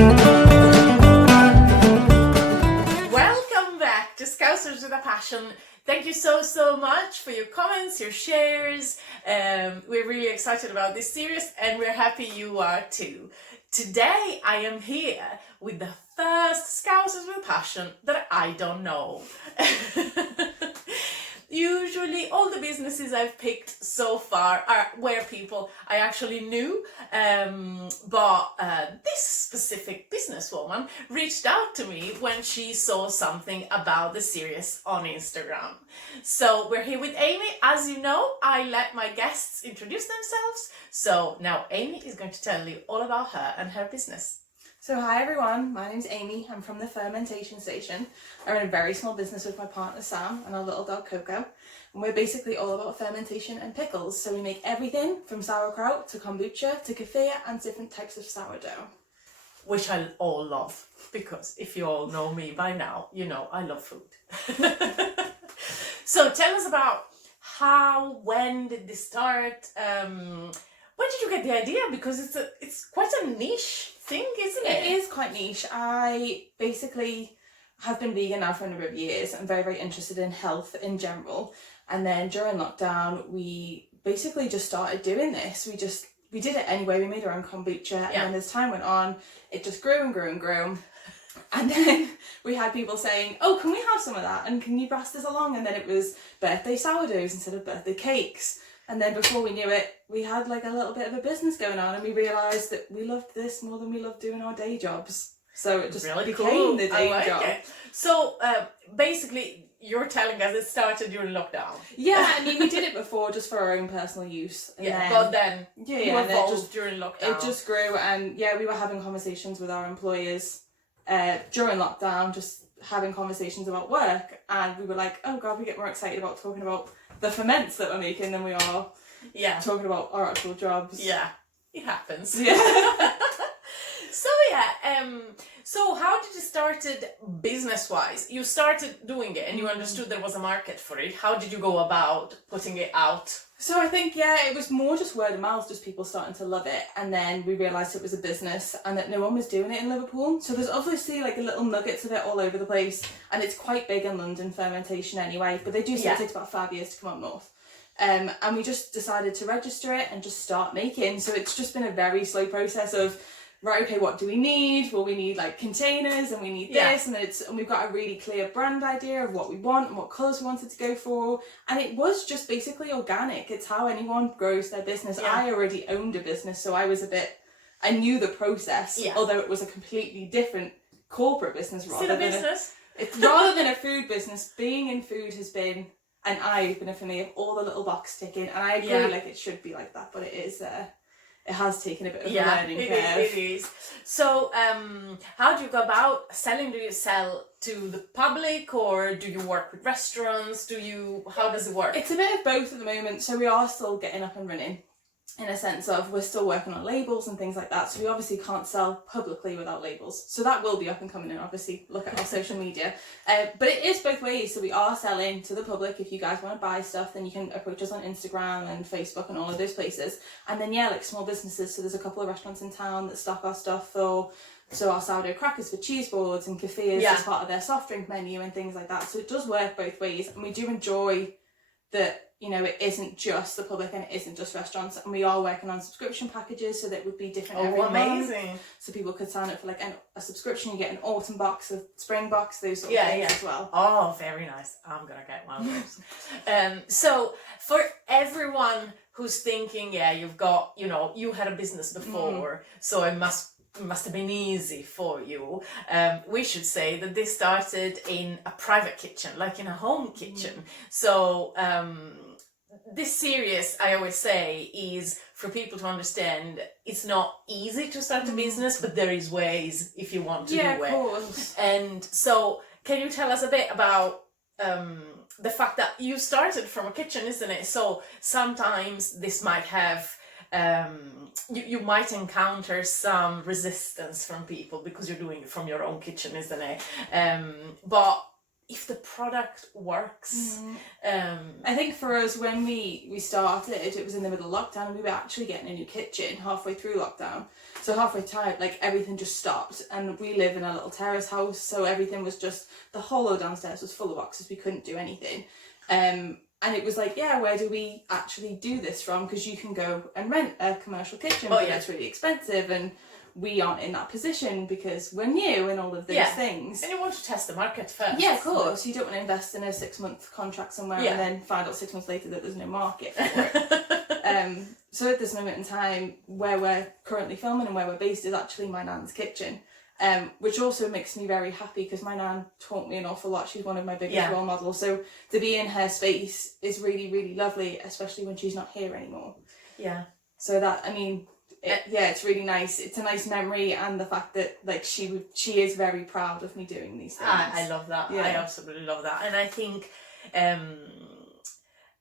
Welcome back to Scousers with a Passion. Thank you so much for your comments, your shares. We're really excited about this series and we're happy you are too. Today I am here with the first Scousers with Passion that I don't know. Usually all the businesses I've picked so far are where people I actually knew, but this specific businesswoman reached out to me when she saw something about the series on Instagram. So we're here with Amy. As you know, I let my guests introduce themselves. So now Amy is going to tell you all about her and her business. So hi everyone, my name's Amy. I'm from the Fermentation Station. I run a very small business with my partner Sam and our little dog Coco. And we're basically all about fermentation and pickles. So we make everything from sauerkraut to kombucha to kefir and different types of sourdough. Which I all love, because if you all know me by now, you know I love food. So tell us about when did this start? When did you get the idea? Because it's quite a niche thing, isn't it? It is quite niche. I basically have been vegan now for a number of years. I'm very, very interested in health in general. And then during lockdown, we basically just started doing this. We did it anyway. We made our own kombucha. And then as time went on, it just grew and grew and grew. And then we had people saying, oh, can we have some of that? And can you pass this along? And then it was birthday sourdoughs instead of birthday cakes. And then before we knew it, we had like a little bit of a business going on, and we realised that we loved this more than we loved doing our day jobs. So it just really became cool. the day job. It. So basically, you're telling us it started during lockdown. Yeah, I mean, we did it before just for our own personal use. And but then you evolved during lockdown. It just grew, and we were having conversations with our employers during lockdown, just having conversations about work, and we were like, oh God, we get more excited about talking about the ferments that we're making than we are talking about our actual jobs. Yeah, it happens. Yeah. So how did you started business-wise? You started doing it and you understood there was a market for it. How did you go about putting it out? So I think, it was more just word of mouth, just people starting to love it. And then we realised it was a business and that no one was doing it in Liverpool. So there's obviously like little nuggets of it all over the place. And it's quite big in London, fermentation anyway. But they do say it takes about 5 years to come up north. And we just decided to register it and just start making. So it's just been a very slow process of, right, okay, what do we need? Well, we need like containers and we need this, and we've got a really clear brand idea of what we want and what colours we wanted to go for. And it was just basically organic. It's how anyone grows their business. Yeah. I already owned a business, so I knew the process, although it was a completely different corporate business rather than a food business. Being in food has been an eye-opener for me of all the little box ticking, and I agree, like it should be like that, but it is it has taken a bit of a learning curve. It is. So how do you go about selling? Do you sell to the public or do you work with restaurants? How does it work? It's a bit of both at the moment. So we are still getting up and running, in a sense of we're still working on labels and things like that. So we obviously can't sell publicly without labels. So that will be up and coming, and obviously look at our social media. But it is both ways. So we are selling to the public. If you guys want to buy stuff, then you can approach us on Instagram and Facebook and all of those places. And then like small businesses. So there's a couple of restaurants in town that stock our stuff for. So our sourdough crackers for cheese boards and kefirs as part of their soft drink menu and things like that. So it does work both ways, and we do enjoy that. It isn't just the public and it isn't just restaurants, and we are working on subscription packages so that would be different every month. So people could sign up for like a subscription. You get an autumn box, a spring box, those sort of things as well. Oh, very nice. I'm gonna get one of those. So for everyone who's thinking, you've got, you had a business before, so it must have been easy for you. We should say that this started in a private kitchen, like in a home kitchen. So this series, I always say, is for people to understand it's not easy to start a business, but there is ways if you want to do it. Yeah, of course. And so can you tell us a bit about the fact that you started from a kitchen, isn't it? So sometimes this might have you might encounter some resistance from people because you're doing it from your own kitchen, isn't it? But if the product works. I think for us, when we started, it was in the middle of lockdown, and we were actually getting a new kitchen halfway through lockdown. So halfway through, like, everything just stopped, and we live in a little terrace house, so everything was just, the hollow downstairs was full of boxes. We couldn't do anything. And it was like, yeah, where do we actually do this from? Because you can go and rent a commercial kitchen, but it's really expensive, and we aren't in that position because we're new in all of those things. And you want to test the market first. Yeah, of course. You don't want to invest in a 6-month contract somewhere and then find out 6 months later that there's no market for it. So at this moment in time, where we're currently filming and where we're based is actually my nan's kitchen, which also makes me very happy because my nan taught me an awful lot. She's one of my biggest role models. So to be in her space is really, really lovely, especially when she's not here anymore. Yeah. So that, I mean... it's really nice. It's a nice memory, and the fact that, like, she is very proud of me doing these things. I love that. I absolutely love that. And I think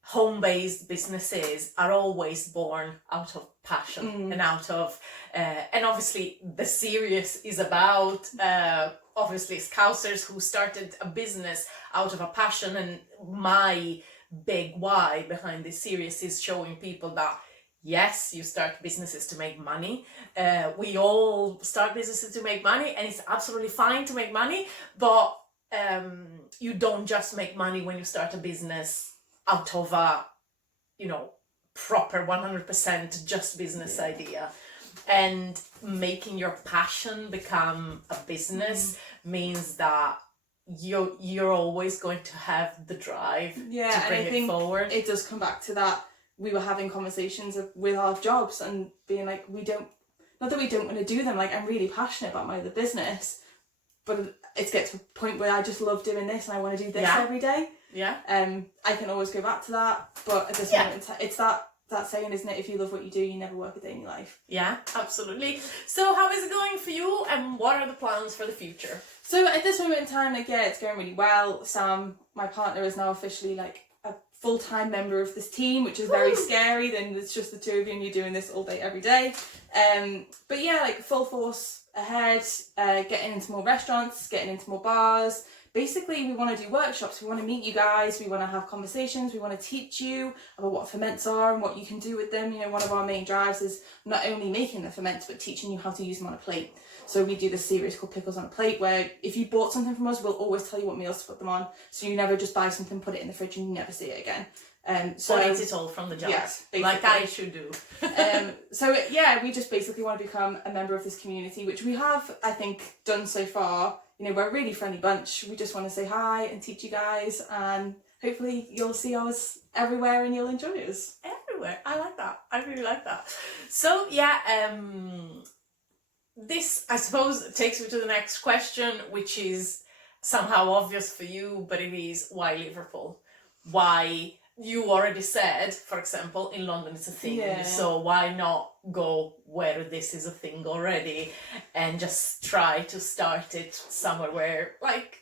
home-based businesses are always born out of passion and out of and obviously the series is about obviously Scousers who started a business out of a passion, and my big why behind this series is showing people that yes, you start businesses to make money. We all start businesses to make money, and it's absolutely fine to make money, but you don't just make money when you start a business out of a, proper 100% just business idea. And making your passion become a business means that you're always going to have the drive to bring it forward. It does come back to that. We were having conversations with our jobs and being like, not that we don't want to do them, like, I'm really passionate about my other business, but it gets to a point where I just love doing this and I want to do this every day. Yeah. I can always go back to that, but at this moment in time, it's that saying, isn't it? If you love what you do, you never work a day in your life. Yeah, absolutely. So how is it going for you, and what are the plans for the future? So at this moment in time, like, it's going really well. Sam, my partner, is now officially like a full-time member of this team, which is very scary. Then it's just the two of you and you're doing this all day, every day. But yeah, like, full force ahead, getting into more restaurants, getting into more bars. Basically, we want to do workshops. We want to meet you guys. We want to have conversations. We want to teach you about what ferments are and what you can do with them. One of our main drives is not only making the ferments, but teaching you how to use them on a plate. So we do this series called Pickles on a Plate, where if you bought something from us, we'll always tell you what meals to put them on. So you never just buy something, put it in the fridge, and you never see it again. So eat it all from the jar, like I should do. We just basically want to become a member of this community, which we have, I think, done so far. We're a really friendly bunch. We just want to say hi and teach you guys, and hopefully you'll see us everywhere and you'll enjoy us. Everywhere. I like that. I really like that. So this, I suppose, takes me to the next question, which is somehow obvious for you, but it is, why Liverpool? Why? You already said, for example, in London it's a thing, so why not go where this is a thing already and just try to start it somewhere where, like,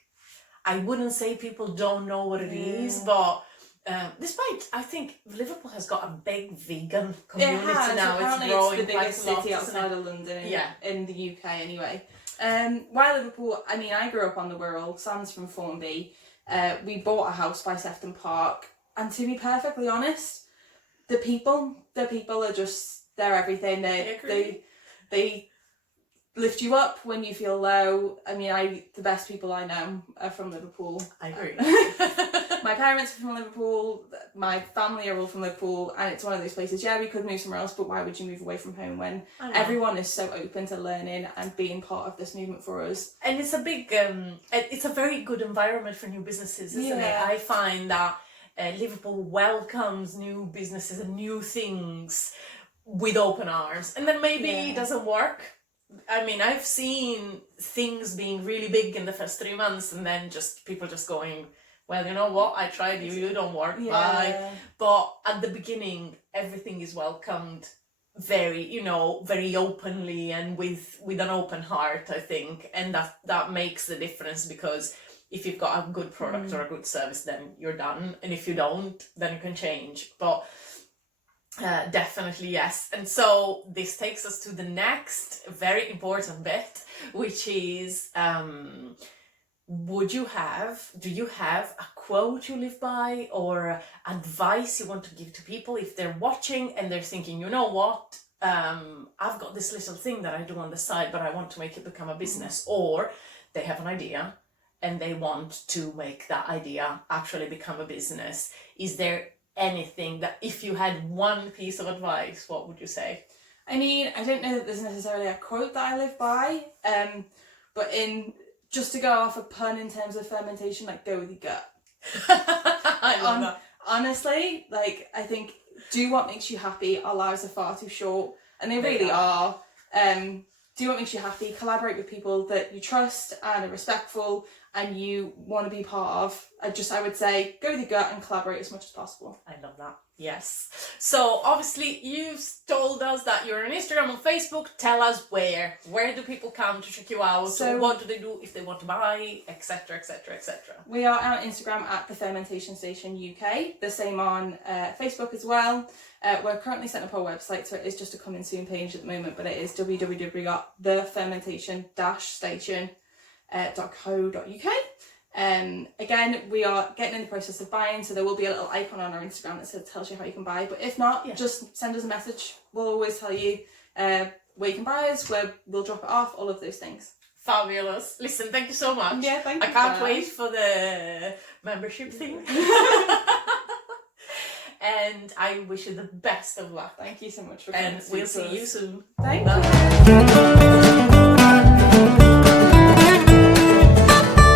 I wouldn't say people don't know what it is, but despite, I think Liverpool has got a big vegan community now. Apparently it's growing it's the biggest quite a lot, city outside of London, in the UK anyway. Why Liverpool? I mean, I grew up on the Wirral. Sam's from Formby. We bought a house by Sefton Park. And to be perfectly honest, the people are just, they're everything. They lift you up when you feel low. I mean, the best people I know are from Liverpool. I agree. My parents are from Liverpool. My family are all from Liverpool, and it's one of those places. Yeah, we could move somewhere else, but why would you move away from home when everyone is so open to learning and being part of this movement for us? And it's a big, it's a very good environment for new businesses, isn't it? I find that Liverpool welcomes new businesses and new things with open arms, and then maybe it doesn't work. I mean, I've seen things being really big in the first 3 months, and then just people just going, well, you know what, I tried you don't work, bye. But at the beginning, everything is welcomed very, very openly and with an open heart, I think, and that makes the difference, because if you've got a good product or a good service, then you're done. And if you don't, then you can change. But definitely yes. And so this takes us to the next very important bit, which is do you have a quote you live by, or advice you want to give to people if they're watching and they're thinking, you know what, I've got this little thing that I do on the side, but I want to make it become a business, or they have an idea and they want to make that idea actually become a business. Is there anything that, if you had one piece of advice, what would you say? I mean, I don't know that there's necessarily a quote that I live by, but just to go off a pun in terms of fermentation, like, go with your gut. I love that. Honestly, like, I think do what makes you happy. Our lives are far too short, and they really are. Do what makes you happy. Collaborate with people that you trust and are respectful and you want to be part of. I would say go with your gut and collaborate as much as possible. I love that. Yes. So obviously you've told us that you're on Instagram and Facebook. Tell us where do people come to check you out? So what do they do if they want to buy, etc, etc, etc. We are on Instagram at the Fermentation Station UK. The same on Facebook as well. We're currently setting up our website, so it is just a coming soon page at the moment, but it is www.thefermentation-station.co.uk. Again, we are getting in the process of buying, so there will be a little icon on our Instagram that tells you how you can buy, but if not, just send us a message. We'll always tell you where you can buy us, where we'll drop it off, all of those things. Fabulous. Listen, thank you so much. Yeah, thank you. I can't wait for the membership thing. And I wish you the best of luck. Thank you so much for And coming. we'll see you soon. Thank you.